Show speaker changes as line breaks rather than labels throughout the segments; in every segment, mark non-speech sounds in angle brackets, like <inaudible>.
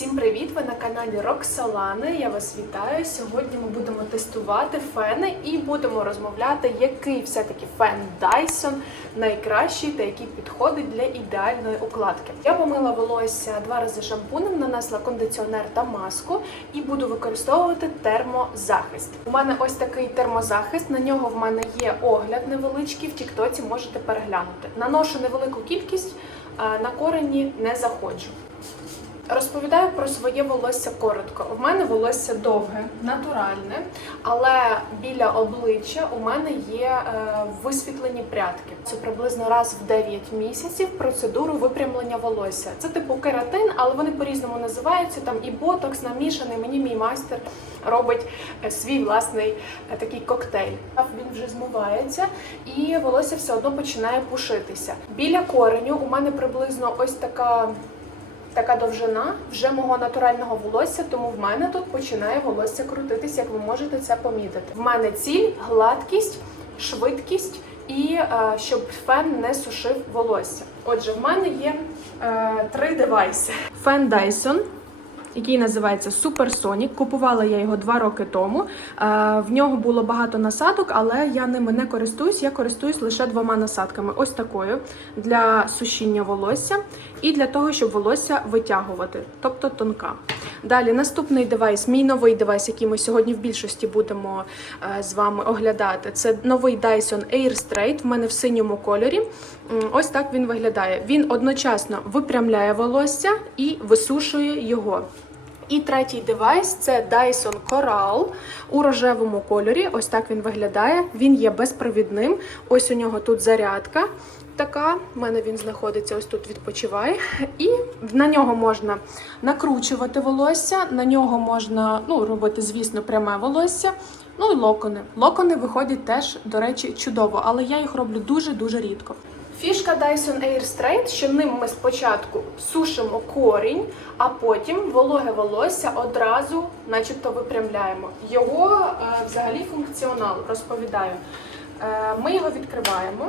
Всім привіт! Ви на каналі Роксолани. Я вас вітаю. Сьогодні ми будемо тестувати фени і будемо розмовляти, який все-таки фен Dyson найкращий та який підходить для ідеальної укладки. Я помила волосся два рази шампунем, нанесла кондиціонер та маску і буду використовувати термозахист. У мене ось такий термозахист. На нього в мене є огляд невеличкий. В Тіктоці можете переглянути. Наношу невелику кількість, на корені не заходжу. Розповідаю про своє волосся коротко. У мене волосся довге, натуральне, але біля обличчя у мене є е, висвітлені прядки. Це приблизно раз в 9 місяців процедуру випрямлення волосся. Це типу кератин, але вони по-різному називаються. Там і ботокс намішаний. Мені мій майстер робить е, свій власний е, такий коктейль. Він вже змивається, і волосся все одно починає пушитися. Біля кореню у мене приблизно ось така така довжина вже мого натурального волосся, тому в мене тут починає волосся крутитись, як ви можете це помітити. В мене ціль, гладкість, швидкість і е, щоб фен не сушив волосся. Отже, в мене є е, три девайси: фен Dyson. Який називається Supersonic. Купувала я його два роки тому. Е, В нього було багато насадок, але я ними не користуюсь. Я користуюсь лише двома насадками: ось такою для сушіння волосся і для того, щоб волосся витягувати, тобто тонка. Далі наступний девайс, мій новий девайс, який ми сьогодні в більшості будемо е, з вами оглядати. Це новий Dyson Air Straight. В мене в синьому кольорі. Ось так він виглядає. Він одночасно випрямляє волосся і висушує його. І третій девайс це Dyson Coral у рожевому кольорі. Ось так він виглядає. Він є безпровідним. Ось у нього тут зарядка. Така, в мене він знаходиться ось тут відпочиває. І на нього можна накручувати волосся, на нього можна ну, робити, звісно, пряме волосся. Ну і локони. Локони виходять теж, до речі, чудово, але я їх роблю дуже-дуже рідко. Фішка Dyson Air Straight, що ним ми спочатку сушимо корінь, а потім вологе волосся одразу, начебто, випрямляємо. Його е, взагалі функціонал розповідаю. Е, ми його відкриваємо.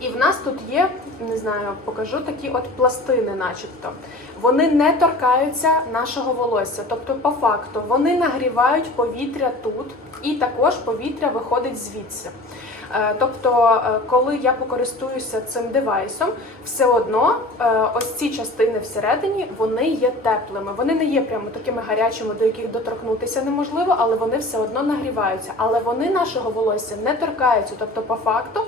І в нас тут є, не знаю, покажу такі от пластини, начебто. Вони не торкаються нашого волосся. Тобто, по факту, вони нагрівають повітря тут, і також повітря виходить звідси. Е, Тобто, е, коли я покористуюся цим девайсом, все одно е, ось ці частини всередині вони є теплими. Вони не є прямо такими гарячими, до яких доторкнутися неможливо, але вони все одно нагріваються. Але вони нашого волосся не торкаються. Тобто, по факту,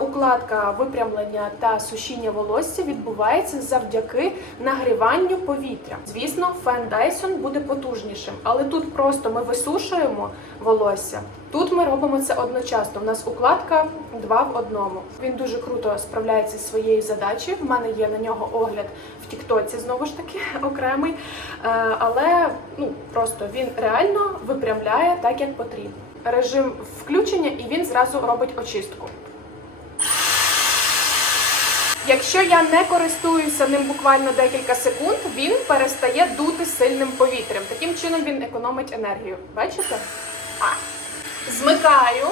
укладка випрямлення та сушіння волосся відбувається завдяки нагріванню повітря. Звісно, фен Dyson буде потужнішим, але тут просто ми висушуємо волосся. Тут ми робимо це одночасно. У нас укладка два в одному. Він дуже круто справляється зі своєю задачею. В мене є на нього огляд в Тіктоці, знову ж таки, <laughs> окремий. Е, Але ну просто він реально випрямляє так, як потрібно. Режим включення, і він зразу робить очистку. Якщо я не користуюся ним буквально декілька секунд, він перестає дути сильним повітрям. Таким чином він економить енергію. Бачите? А. Змикаю.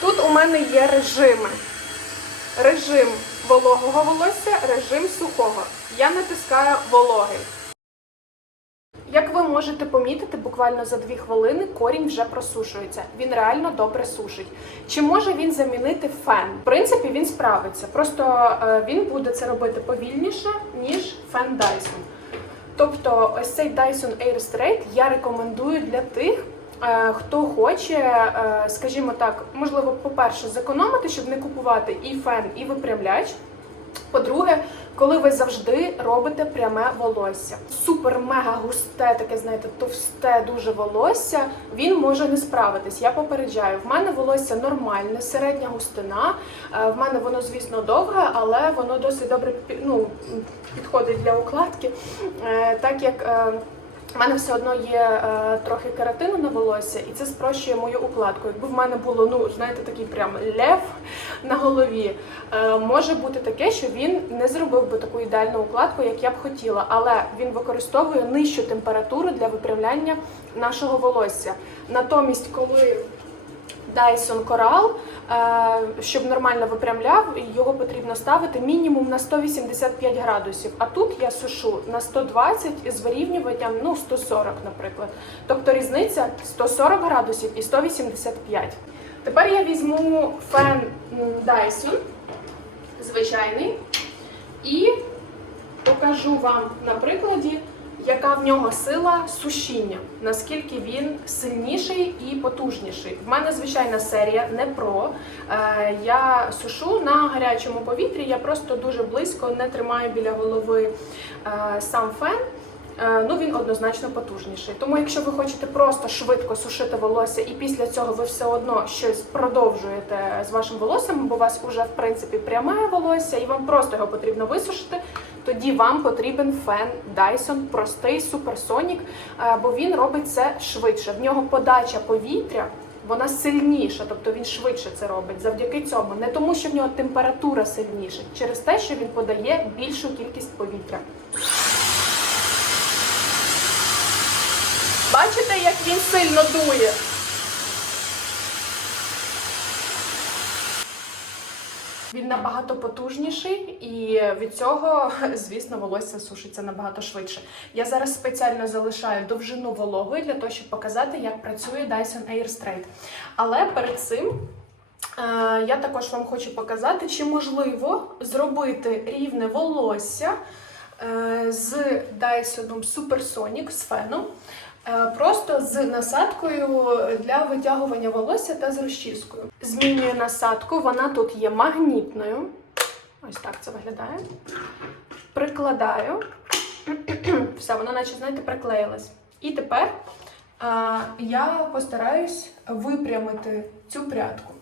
Тут у мене є режими. Режим вологого волосся, режим сухого. Я натискаю вологий. Як ви можете помітити, буквально за 2 хвилини корінь вже просушується. Він реально добре сушить. Чи може він замінити фен? В принципі, він справиться. Просто е, він буде це робити повільніше, ніж фен Dyson. Тобто, ось цей Dyson Air Straight я рекомендую для тих. е, Хто хоче, е, скажімо так, можливо, по-перше, зекономити, щоб не купувати і фен, і випрямляч. По-друге, коли ви завжди робите пряме волосся, супер-мега густе, таке знаєте, товсте дуже волосся, він може не справитись. Я попереджаю, в мене волосся нормальне, середня густина. Е, В мене воно, звісно, довге, але воно досить добре ну, підходить для укладки, Е, так як. В мене все одно є е, трохи кератину на волосся, і це спрощує мою укладку. Якби в мене було, ну знаєте, такий прям лев на голові, е, може бути таке, що він не зробив би таку ідеальну укладку, як я б хотіла, але він використовує нижчу температуру для випрямляння нашого волосся. Натомість, коли Dyson Coral, е, щоб нормально випрямляв, його потрібно ставити мінімум на 185 градусів. А тут я сушу на 120 з вирівнюванням ну, 140, наприклад. Тобто різниця 140 градусів і 185. Тепер я візьму фен Dyson, звичайний, і покажу вам на прикладі, яка в нього сила сушіння, наскільки він сильніший і потужніший. В мене звичайна серія не про. Е, я сушу на гарячому повітрі, я просто дуже близько не тримаю біля голови е, сам фен. Е, Ну, він однозначно потужніший. Тому, якщо ви хочете просто швидко сушити волосся, і після цього ви все одно щось продовжуєте з вашим волоссям, бо у вас вже в принципі пряме волосся, і вам просто його потрібно висушити, тоді вам потрібен фен Dyson, простий суперсонік, е, бо він робить це швидше. В нього подача повітря. Вона сильніша, тобто він швидше це робить завдяки цьому. Не тому, що в нього температура сильніша, через те, що він подає більшу кількість повітря. Бачите, як він сильно дує? Він набагато потужніший, і від цього, <laughs> звісно, волосся сушиться набагато швидше. Я зараз спеціально залишаю довжину вологою для того, щоб показати, як працює Dyson Airstraight. Але перед цим е, я також вам хочу показати, чи можливо зробити рівне волосся е, з Dyson Supersonic з феном. Е, Просто з насадкою для витягування волосся та з розчіскою. Змінюю насадку, вона тут є магнітною. Ось так це виглядає. Прикладаю. <clears throat> Все, вона, наче, знаєте, приклеїлась. І тепер а, я постараюсь випрямити цю прядку.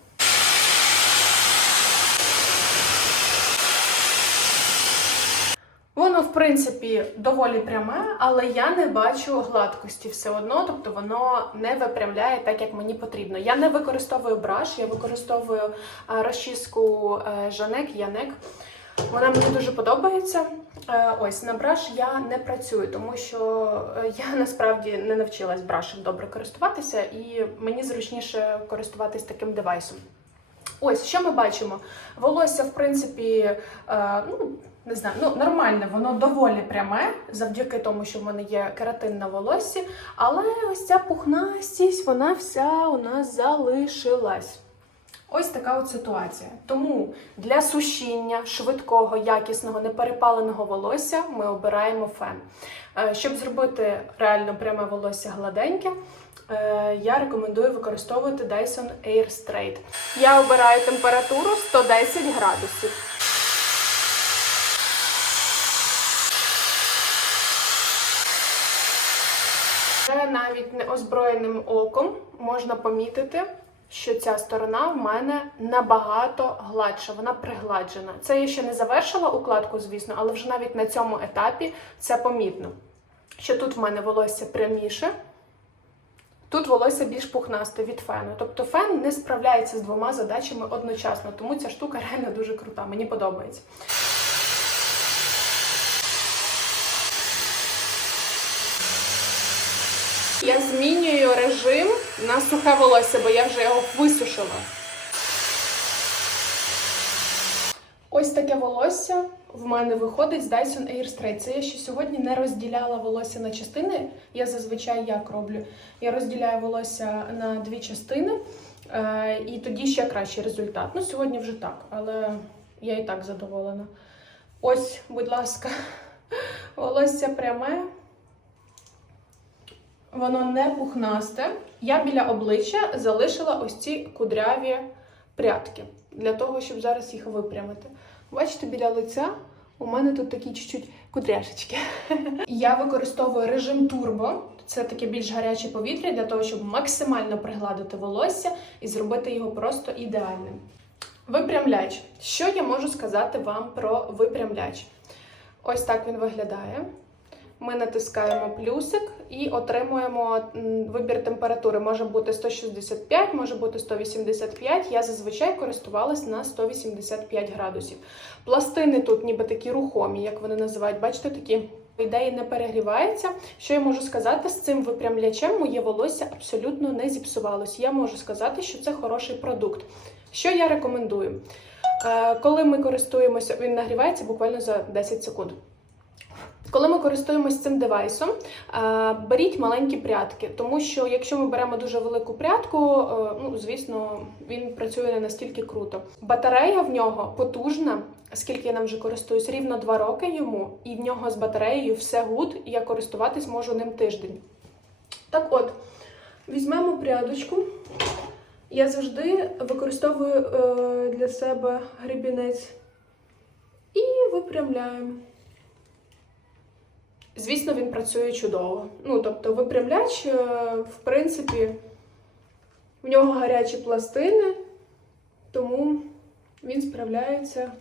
Воно, в принципі, доволі пряме, але я не бачу гладкості все одно, тобто воно не випрямляє так, як мені потрібно. Я не використовую браш, я використовую е, розчіску е, Жанек Янек. Вона мені дуже подобається. Е, Ось на браш я не працюю, тому що я <laughs> насправді не навчилась брашем добре користуватися, і мені зручніше користуватись таким девайсом. Ось що ми бачимо. Волосся, в принципі, ну не знаю, ну нормальне, воно доволі пряме, завдяки тому, що в мене є кератин на волоссі, але ось ця пухнастість, вона вся у нас залишилась. Ось така от ситуація. Тому для сушіння швидкого, якісного, неперепаленого волосся ми обираємо фен. Е, Щоб зробити реально пряме волосся гладеньке, е, я рекомендую використовувати Dyson Air Straight. Я обираю температуру 110 градусів. Вже навіть неозброєним оком можна помітити, що ця сторона в мене набагато гладша, вона пригладжена. Це я ще не завершила укладку, звісно, але вже навіть на цьому етапі це помітно. Що тут в мене волосся пряміше, тут волосся більш пухнасте від фену. Тобто фен не справляється з двома задачами одночасно, тому ця штука реально дуже крута, мені подобається. Я змінюю режим на сухе волосся, бо я вже його висушила. Ось таке волосся в мене виходить з Dyson Airstraight. Це я ще сьогодні не розділяла волосся на частини. Я зазвичай як роблю. Я розділяю волосся на дві частини, е, і тоді ще кращий результат. Ну, сьогодні вже так, але я і так задоволена. Ось, будь ласка, <laughs> волосся пряме. Воно не пухнасте. Я біля обличчя залишила ось ці кудряві прядки для того, щоб зараз їх випрямити. Бачите, біля лиця у мене тут такі чуть-чуть кудряшечки. <laughs> Я використовую режим турбо. Це таке більш гаряче повітря для того, щоб максимально пригладити волосся і зробити його просто ідеальним. Випрямляч. Що я можу сказати вам про випрямляч? Ось так він виглядає. Ми натискаємо плюсик і отримуємо вибір температури. Може бути 165, може бути 185. Я зазвичай користувалась на 185 градусів. Пластини тут ніби такі рухомі, як вони називають. Бачите, такі ідеї не перегрівається. Що я можу сказати з цим випрямлячем? Моє волосся абсолютно не зіпсувалось. Я можу сказати, що це хороший продукт. Що я рекомендую? Е, Коли ми користуємося, він нагрівається буквально за 10 секунд. Коли ми користуємося цим девайсом, е, беріть маленькі прядки, тому що якщо ми беремо дуже велику прядку, е, ну звісно, він працює не настільки круто. Батарея в нього потужна, скільки я ним вже користуюсь, рівно 2 роки йому, і в нього з батареєю все гуд, і я користуватись можу ним тиждень. Так от, візьмемо прядочку. Я завжди використовую е, для себе гребінець і випрямляємо. Звісно, він працює чудово. Ну, тобто, випрямляч, е, в принципі, в нього гарячі пластини, тому він справляється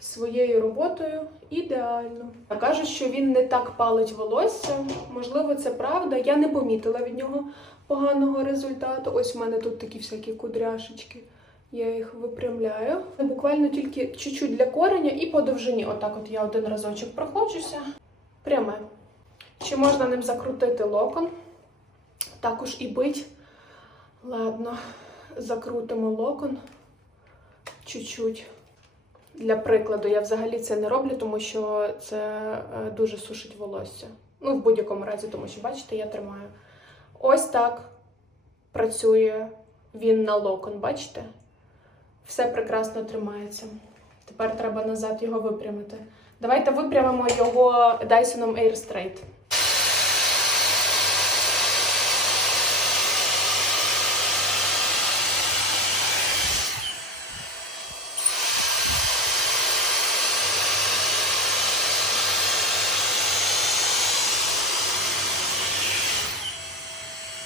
своєю роботою ідеально. Кажуть, що він не так палить волосся. Можливо, це правда. Я не помітила від нього поганого результату. Ось в мене тут такі всякі кудряшечки. Я їх випрямляю. Буквально тільки чуть-чуть для кореня і по довжині. Отак от я один разочок проходжуся. Пряме. Чи можна ним закрутити локон? Також і бить. Ладно, закрутимо локон чуть-чуть. Для прикладу, я взагалі це не роблю, тому що це е, дуже сушить волосся. Ну, в будь-якому разі, тому що, бачите, я тримаю. Ось так працює він на локон, бачите? Все прекрасно тримається. Тепер треба назад його випрямити. Давайте випрямимо його Dyson Air Straight.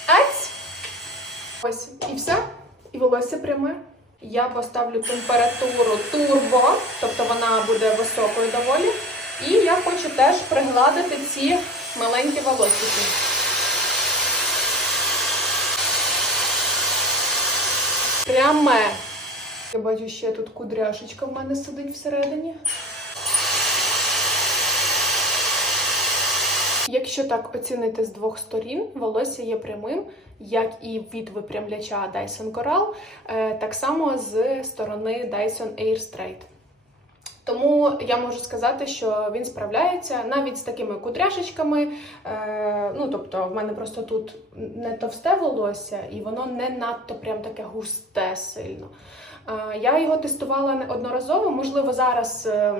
Аць! Ось і все. І волосся пряме. Я поставлю температуру турбо, тобто вона буде високою доволі. І я хочу теж пригладити ці маленькі волосики. Пряме. Я бачу, ще тут кудряшечка в мене сидить всередині. Якщо так оцінити з двох сторін, волосся є прямим, як і від випрямляча Dyson Coral, е, так само з сторони Dyson Air Straight. Тому я можу сказати, що він справляється навіть з такими кудряшечками. Е, ну, тобто, в мене просто тут не товсте волосся, і воно не надто прям таке густе сильно. Е, я його тестувала неодноразово. Можливо, зараз е,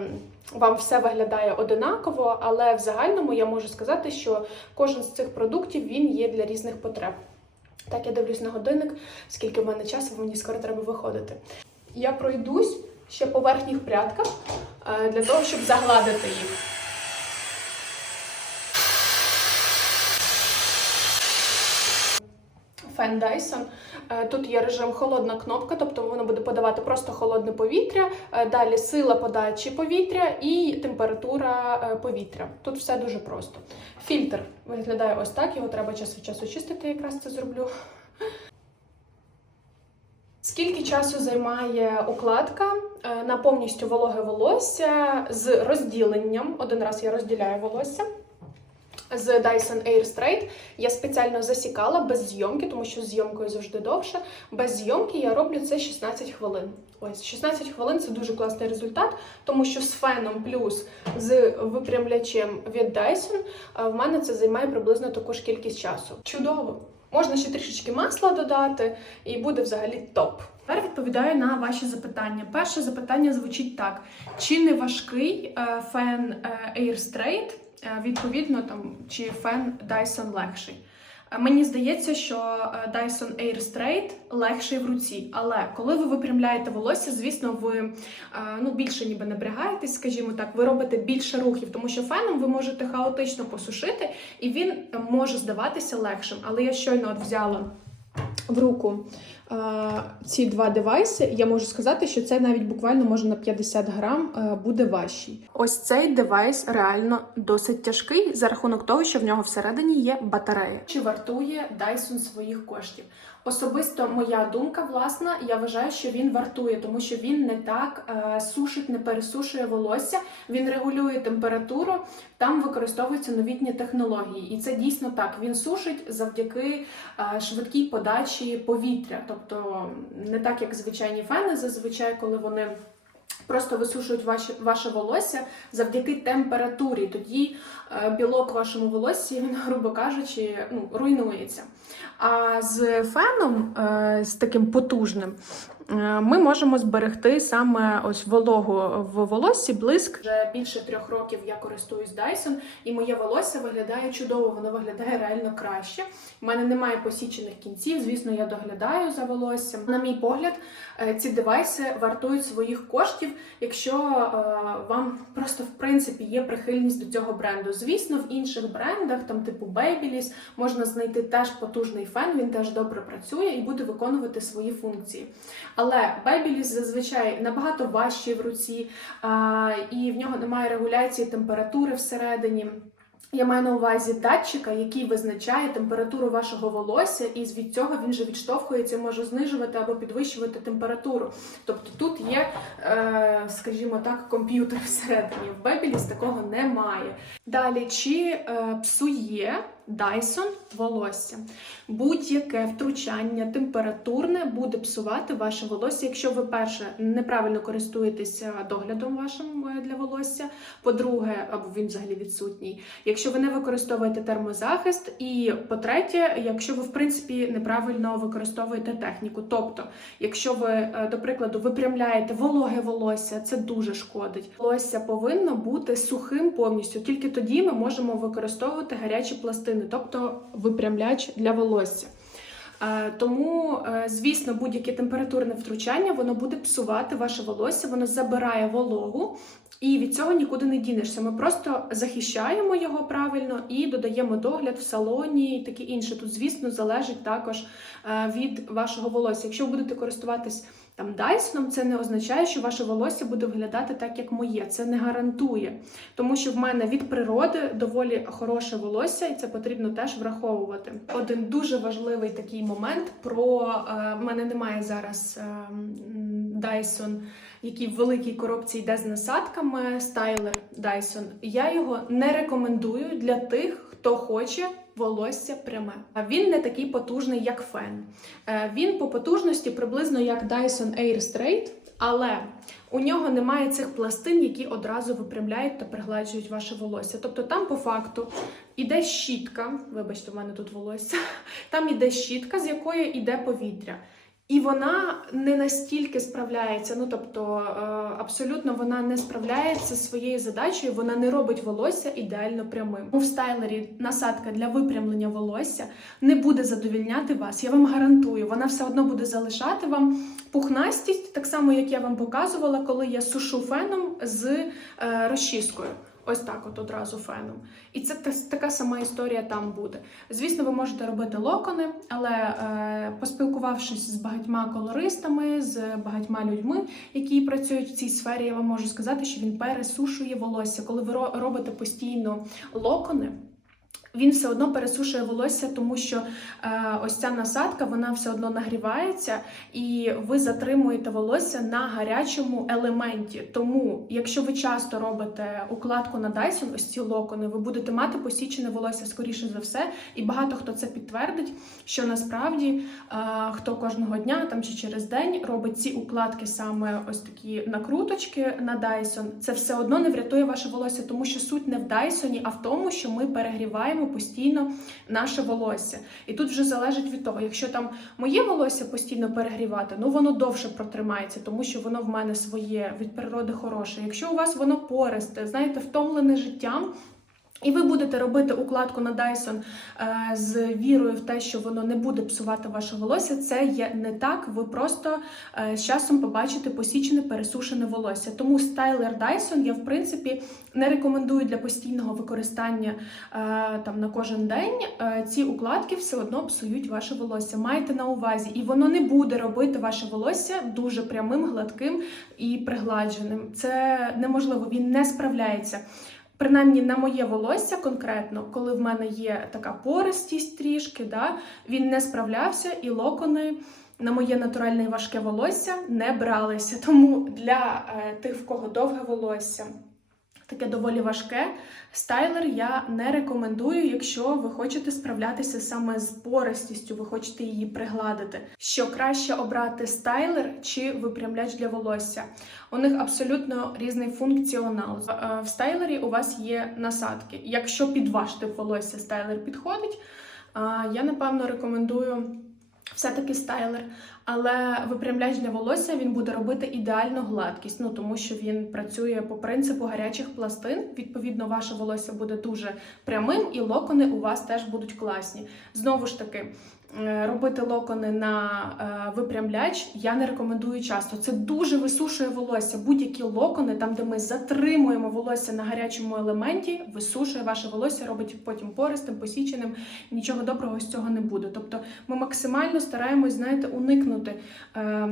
вам все виглядає одинаково, але в загальному я можу сказати, що кожен з цих продуктів він є для різних потреб. Так, я дивлюсь на годинник, скільки в мене часу, мені скоро треба виходити. Я пройдусь ще по верхніх прядках е, для того, щоб загладити їх. Фен Dyson. Е, Тут є режим холодна кнопка, тобто воно буде подавати просто холодне повітря, е, далі сила подачі повітря і температура е, повітря. Тут все дуже просто. Фільтр виглядає ось так, його треба час від часу чистити, якраз це зроблю. Скільки часу займає укладка на повністю вологе волосся з розділенням? Один раз я розділяю волосся. З Dyson Air Straight я спеціально засікала без зйомки, тому що зйомкою завжди довше. Без зйомки я роблю це 16 хвилин. Ось 16 хвилин це дуже класний результат, тому що з феном плюс з випрямлячем від Dyson е, в мене це займає приблизно таку ж кількість часу. Чудово! Можна ще трішечки масла додати, і буде взагалі топ. Тепер відповідаю на ваші запитання. Перше запитання звучить так: чи не важкий е, фен е, Air Straight, відповідно там, чи фен Dyson легший? Е, Мені здається, що е, Dyson Air Straight легший в руці, але коли ви випрямляєте волосся, звісно, ви е, ну, більше ніби напрягаєтесь, скажімо так, ви робите більше рухів, тому що феном ви можете хаотично посушити, і він е, може здаватися легшим. Але я щойно от взяла в руку е, ці два девайси, я можу сказати, що це навіть буквально може на 50 грам е, буде важчий. Ось цей девайс реально досить тяжкий за рахунок того, що в нього всередині є батарея. Чи вартує Dyson своїх коштів? Особисто моя думка, власна, я вважаю, що він вартує, тому що він не так е, сушить, не пересушує волосся, він регулює температуру, там використовуються новітні технології. І це дійсно так. Він сушить завдяки е, швидкій подачі повітря. Тобто не так, як звичайні фени, зазвичай, коли вони. Просто висушують ваше, ваше волосся завдяки температурі. Тоді е, білок в вашому волоссі, він, грубо кажучи, ну, руйнується. А з феном, е, з таким потужним, ми можемо зберегти саме ось вологу в волоссі, блиск. Вже більше трьох років я користуюсь Dyson, і моє волосся виглядає чудово, воно виглядає реально краще. У мене немає посічених кінців, звісно, я доглядаю за волоссям. На мій погляд, е, ці девайси вартують своїх коштів, якщо е, вам просто в принципі є прихильність до цього бренду. Звісно, в інших брендах, там типу Babyliss, можна знайти теж потужний фен, він теж добре працює і буде виконувати свої функції. Але Babyliss зазвичай набагато важчий в руці, і в нього немає регуляції температури всередині. Я маю на увазі датчика, який визначає температуру вашого волосся, і від цього він же відштовхується, може знижувати або підвищувати температуру. Тобто тут є, е, скажімо так, комп'ютер всередині. В Babyliss такого немає. Далі, чи е, псує Dyson волосся? Будь-яке втручання температурне буде псувати ваше волосся, якщо ви перше неправильно користуєтеся доглядом вашим е, для волосся. По-друге, або він взагалі відсутній, якщо ви не використовуєте термозахист, і по-третє, якщо ви в принципі неправильно використовуєте техніку. Тобто, якщо ви, е, до прикладу, випрямляєте вологе волосся, це дуже шкодить. Волосся повинно бути сухим повністю. Тільки тоді ми можемо використовувати гарячі пластини, тобто випрямляч для волосся. Е, Тому, е, звісно, будь-яке температурне втручання воно буде псувати ваше волосся, воно забирає вологу, і від цього нікуди не дінешся. Ми просто захищаємо його правильно і додаємо догляд в салоні і таке інше. Тут, звісно, залежить також е, від вашого волосся. Якщо будете користуватись там Дайсоном, це не означає, що ваше волосся буде виглядати так, як моє. Це не гарантує, тому що в мене від природи доволі хороше волосся, і це потрібно теж враховувати. Один дуже важливий такий момент про е, мене немає зараз е, Dyson, який в великій коробці йде з насадками. Стайлер Dyson. Я його не рекомендую для тих, хто хоче. Волосся пряме. А він не такий потужний, як фен. Е, Він по потужності приблизно як Dyson Air Straight, але у нього немає цих пластин, які одразу випрямляють та пригладжують ваше волосся. Тобто там, по факту, іде щітка. Вибачте, в мене тут волосся. <laughs> Там іде щітка, з якої йде повітря. І вона не настільки справляється, ну тобто е, абсолютно вона не справляється своєю задачею, вона не робить волосся ідеально прямим. У стайлері насадка для випрямлення волосся не буде задовільняти вас. Я вам гарантую, вона все одно буде залишати вам пухнастість, так само як я вам показувала, коли я сушу феном з е, розчіскою. Ось так, от одразу феном. І це та- така сама історія там буде. Звісно, ви можете робити локони, але е, поспілкувавшись з багатьма колористами, з багатьма людьми, які працюють в цій сфері, я вам можу сказати, що він пересушує волосся. Коли ви ро- робите постійно локони. Він все одно пересушує волосся, тому що е, ось ця насадка вона все одно нагрівається, і ви затримуєте волосся на гарячому елементі. Тому, якщо ви часто робите укладку на Dyson, ось ці локони, ви будете мати посічене волосся скоріше за все. І багато хто це підтвердить, що насправді е, хто кожного дня там чи через день робить ці укладки, саме ось такі накруточки на Dyson, це все одно не врятує ваше волосся, тому що суть не в Дайсоні, а в тому, що ми перегріваємо постійно наше волосся. І тут вже залежить від того, якщо там моє волосся постійно перегрівати, ну воно довше протримається, тому що воно в мене своє від природи хороше. Якщо у вас воно пористе, знаєте, втомлене життям. І ви будете робити укладку на Dyson е, з вірою в те, що воно не буде псувати ваше волосся. Це є не так. Ви просто е, з часом побачите посічене пересушене волосся. Тому стайлер Dyson я в принципі не рекомендую для постійного використання е, там на кожен день. Ці укладки все одно псують ваше волосся. Майте на увазі, і воно не буде робити ваше волосся дуже прямим, гладким і пригладженим. Це неможливо, він не справляється. Принаймні на моє волосся конкретно, коли в мене є така пористість трішки, да, він не справлявся і локони. На моє натуральне важке волосся не бралися. Тому для е, тих, в кого довге волосся, таке доволі важке, стайлер я не рекомендую, якщо ви хочете справлятися саме з пористістю, ви хочете її пригладити. Що краще обрати стайлер чи випрямляч для волосся? У них абсолютно різний функціонал. Е, В стайлері у вас є насадки. Якщо під ваш тип волосся стайлер підходить, я напевно рекомендую все-таки стайлер. Але випрямляч для волосся він буде робити ідеальну гладкість, ну тому що він працює по принципу гарячих пластин. Відповідно, ваше волосся буде дуже прямим, і локони у вас теж будуть класні. Знову ж таки, робити локони на е, випрямляч я не рекомендую часто. Це дуже висушує волосся. Будь-які локони, там де ми затримуємо волосся на гарячому елементі, висушує ваше волосся, робить потім пористим, посіченим. Нічого доброго з цього не буде. Тобто ми максимально стараємось, знаєте, уникнути е,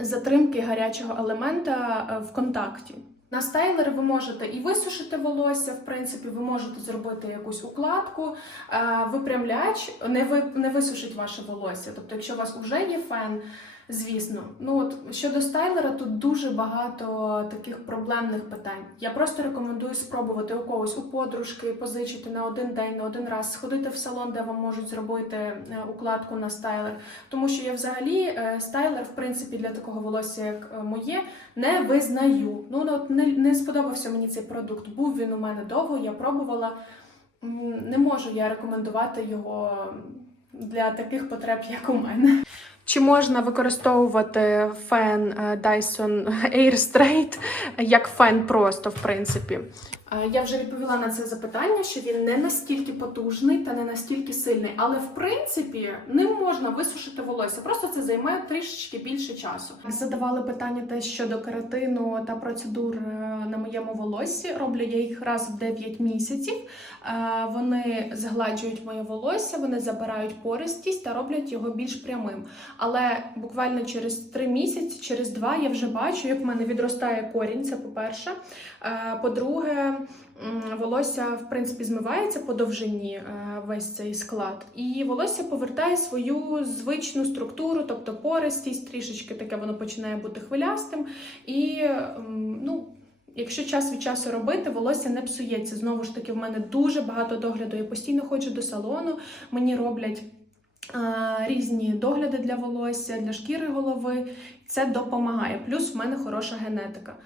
затримки гарячого елемента е, в контакті. На стайлер ви можете і висушити волосся, в принципі, ви можете зробити якусь укладку, е, випрямляч не ви не висушить ваше волосся. Тобто, якщо у вас вже є фен, звісно, ну от щодо стайлера, тут дуже багато таких проблемних питань. Я просто рекомендую спробувати у когось у подружки, позичити на один день, на один раз, сходити в салон, де вам можуть зробити е, укладку на стайлер. Тому що я взагалі е, стайлер, в принципі, для такого волосся, як е, моє, не визнаю. Ну от не, не сподобався мені цей продукт. Був він у мене довго, я пробувала. Не можу я рекомендувати його для таких потреб, як у мене. Чи можна використовувати фен е, Dyson Air Straight як фен просто, в принципі? Я вже відповіла на це запитання, що він не настільки потужний та не настільки сильний, але в принципі ним можна висушити волосся. Просто це займе трішечки більше часу. Задавали питання те щодо кератину та процедур е, на моєму волоссі. Роблю я їх раз в 9 місяців. Е, Вони згладжують моє волосся, вони забирають пористість та роблять його більш прямим. Але буквально через 3 місяці, через 2 я вже бачу, як в мене відростає корінь. Це по-перше. Е, По-друге, волосся в принципі змивається по довжині е, весь цей склад, і волосся повертає свою звичну структуру, тобто пористість, трішечки таке воно починає бути хвилястим. І ну. Якщо час від часу робити, волосся не псується. Знову ж таки, в мене дуже багато догляду. Я постійно ходжу до салону, мені роблять різні догляди для волосся, для шкіри голови. Це допомагає. Плюс в мене хороша генетика.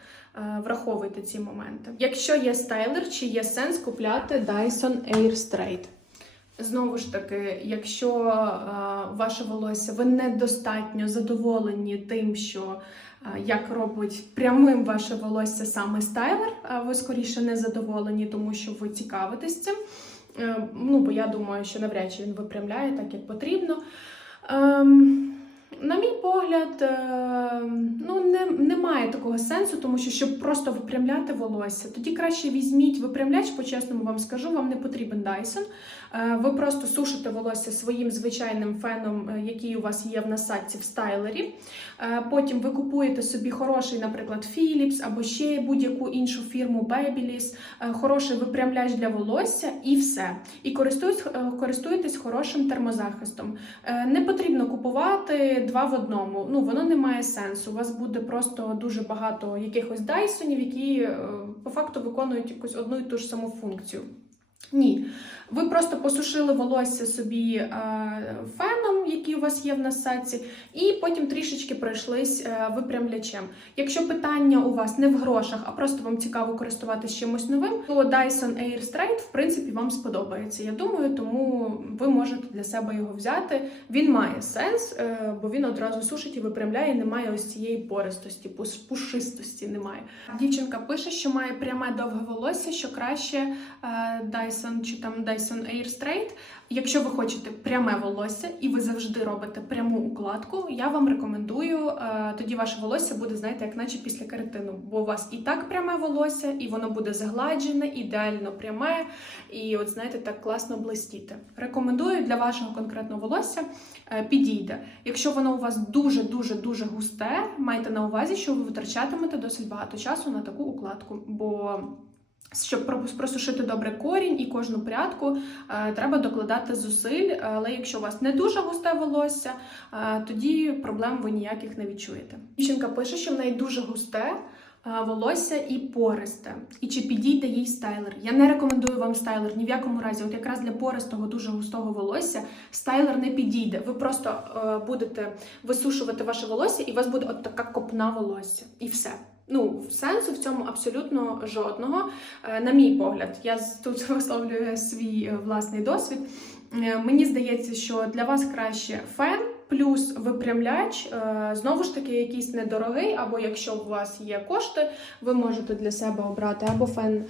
Враховуйте ці моменти. Якщо є стайлер, чи є сенс купляти Dyson Air Straight? Знову ж таки, якщо е, ваше волосся, ви недостатньо задоволені тим, що е, як робить прямим ваше волосся саме стайлер, а ви скоріше не задоволені, тому що ви цікавитесь цим. Е, ну, бо я думаю, що навряд чи він випрямляє так, як потрібно. Ем, на мій погляд, е, ну не, немає такого сенсу, тому що щоб просто випрямляти волосся, тоді краще візьміть випрямляч, по-чесному вам скажу, вам не потрібен Dyson. Е, Ви просто сушите волосся своїм звичайним феном, е, який у вас є в насадці в стайлері. Е, Потім ви купуєте собі хороший, наприклад, Philips або ще будь-яку іншу фірму Babyliss, е, хороший випрямляч для волосся і все. І користуєтесь, е, хорошим термозахистом. Не потрібно купувати два в одному. Ну воно не має сенсу. У вас буде просто дуже багато якихось дайсонів, які по факту виконують якусь одну і ту ж саму функцію. Ні, ви просто посушили волосся собі феном, який у вас є в насадці, і потім трішечки пройшлись е, випрямлячем. Якщо питання у вас не в грошах, а просто вам цікаво користуватися чимось новим, то Dyson Air Straight, в принципі, вам сподобається. Я думаю, тому ви можете для себе його взяти. Він має сенс, е, бо він одразу сушить і випрямляє, і немає ось цієї пористості, пуш- пушистості немає. Дівчинка пише, що має пряме довге волосся, що краще е, Dyson чи там Dyson Air Straight. Якщо ви хочете пряме волосся і ви завжди робите пряму укладку, я вам рекомендую. е, Тоді ваше волосся буде, знаєте, як наче після кератину, бо у вас і так пряме волосся, і воно буде загладжене, ідеально пряме, і от знаєте, так класно блистіти. Рекомендую для вашого конкретного волосся е, підійде. Якщо воно у вас дуже дуже дуже густе, майте на увазі, що ви витрачатимете досить багато часу на таку укладку, бо Щоб просушити добре корінь і кожну прядку, е, треба докладати зусиль. Але якщо у вас не дуже густе волосся, е, тоді проблем ви ніяких не відчуєте. Дівчинка пише, що в неї дуже густе е, волосся і пористе. І чи підійде їй стайлер? Я не рекомендую вам стайлер ні в якому разі. От якраз для пористого, дуже густого волосся стайлер не підійде. Ви просто будете висушувати ваше волосся, і у вас буде от така копна волосся. І все. Ну, сенсу в цьому абсолютно жодного. Е, На мій погляд, я тут <laughs> висловлюю свій е, власний досвід. Е, Мені здається, що для вас краще фен плюс випрямляч. Знову ж таки, якийсь недорогий, або якщо у вас є кошти, ви можете для себе обрати або фен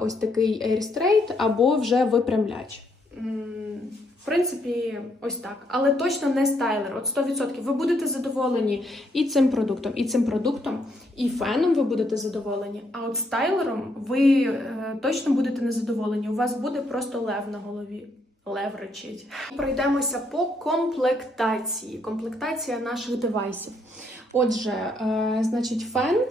ось такий Air Straight, або вже випрямляч. В принципі, ось так. Але точно не стайлер. От 100%. Ви будете задоволені і цим продуктом, і цим продуктом, і феном ви будете задоволені. А от стайлером ви е, точно будете незадоволені. У вас буде просто лев на голові. Лев речить. Пройдемося по комплектації. Комплектація наших девайсів. Отже, е, значить, фен.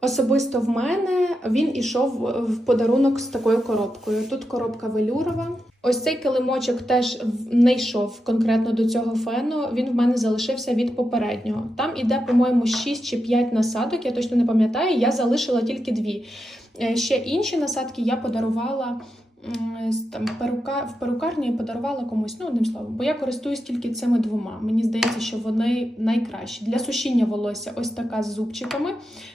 Особисто в мене він ішов в подарунок з такою коробкою. Тут коробка велюрова. Ось цей килимочок теж не йшов конкретно до цього фену. Він в мене залишився від попереднього. Там іде, по-моєму, 6 чи 5 насадок. Я точно не пам'ятаю. Я залишила тільки дві. Е, Ще інші насадки я подарувала там перука в перукарні я подарувала комусь. Ну одним словом, бо я користуюсь тільки цими двома. Мені здається, що вони найкращі для сушіння волосся. Ось така з зубчиками.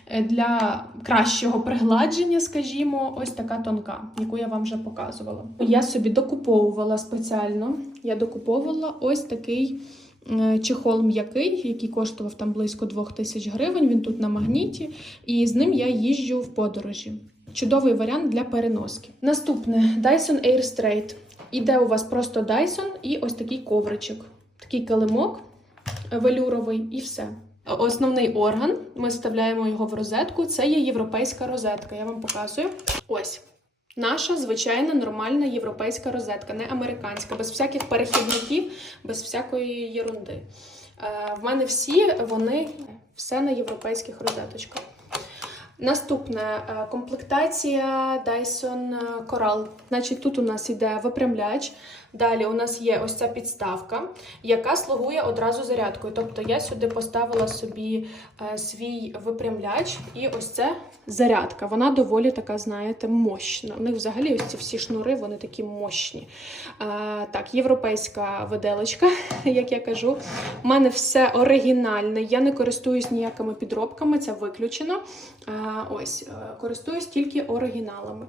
Е, Для кращого пригладження, скажімо, ось така тонка, яку я вам вже показувала. Я собі докуповувала спеціально. Я докуповувала ось такий. е, Чехол м'який, який коштував там близько 2 тисяч гривень. Він тут на магніті, і з ним я їжджу в подорожі. Чудовий варіант для переноски. Наступне Dyson Air Straight. Іде у вас просто Dyson і ось такий ковричок, такий килимок е, велюровий, і все. Основний орган, ми вставляємо його в розетку. Це є європейська розетка. Я вам показую. Ось. Наша звичайна нормальна європейська розетка, не американська, без всяких перехідників, без всякої єрунди. Е, в мене всі вони все на європейських розеточках. Наступне е, комплектація Dyson Coral. Значить, тут у нас йде випрямляч. Далі у нас є ось ця підставка, яка слугує одразу зарядкою. Тобто я сюди поставила собі е, свій випрямляч, і ось це зарядка. Вона доволі така, знаєте, мощна. У них взагалі ось ці всі шнури, вони такі мощні. Е, так, європейська виделочка, <laughs> як я кажу. У мене все оригінальне. Я не користуюсь ніякими підробками, це виключено. Е, ось, користуюсь тільки оригіналами.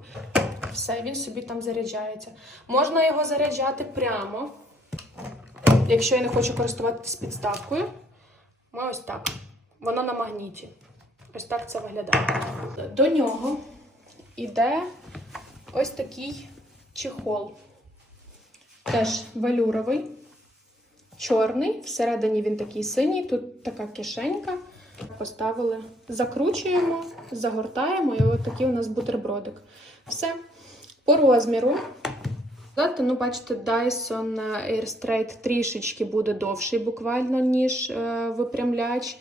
Все, він собі там заряджається. Можна його заряджати прямо, якщо я не хочу користуватися підставкою. Ми ось так. Воно на магніті. Ось так це виглядає. До нього йде ось такий чехол. Теж велюровий, чорний. Всередині він такий синій, тут така кишенька. Поставили, закручуємо, загортаємо, і от такий у нас бутербродик. Все. По розміру. Знаєте, ну, бачите, Dyson Air Straight трішечки буде довший буквально, ніж е, випрямляч,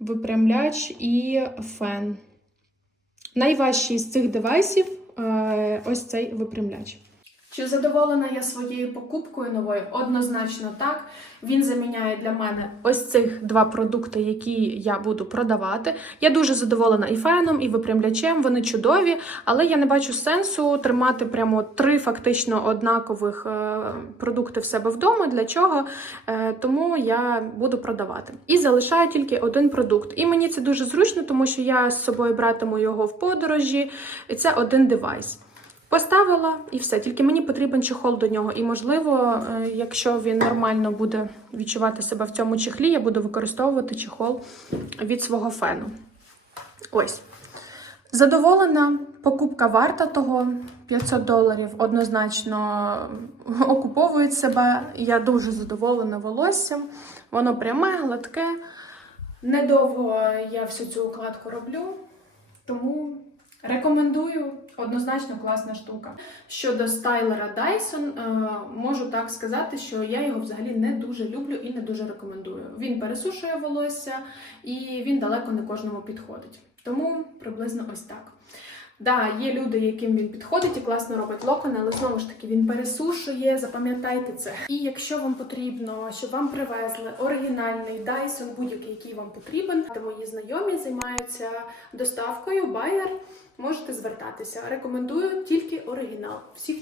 випрямляч і фен. Найважчий з цих девайсів е, ось цей випрямляч. Чи задоволена я своєю покупкою новою? Однозначно так. Він заміняє для мене ось цих два продукти, які я буду продавати. Я дуже задоволена і феном, і випрямлячем. Вони чудові, але я не бачу сенсу тримати прямо три фактично однакових е, продукти в себе вдома. Для чого? Е, тому я буду продавати. І залишаю тільки один продукт. І мені це дуже зручно, тому що я з собою братиму його в подорожі. І це один девайс. Поставила і все. Тільки мені потрібен чехол до нього. І, можливо, е, якщо він нормально буде відчувати себе в цьому чехлі, я буду використовувати чехол від свого фену. Ось. Задоволена, покупка варта того 500 доларів однозначно окуповують себе. Я дуже задоволена волоссям. Воно пряме, гладке. Недовго я всю цю укладку роблю, тому рекомендую. Однозначно класна штука. Щодо стайлера Dyson, е, можу так сказати, що я його взагалі не дуже люблю і не дуже рекомендую. Він пересушує волосся і він далеко не кожному підходить. Тому приблизно ось так. Да, є люди, яким він підходить і класно робить локони, але знову ж таки він пересушує, запам'ятайте це. І якщо вам потрібно, щоб вам привезли оригінальний Dyson, будь-який, який вам потрібен, то мої знайомі займаються доставкою, байер. Можете звертатися. Рекомендую тільки оригінал. Всіх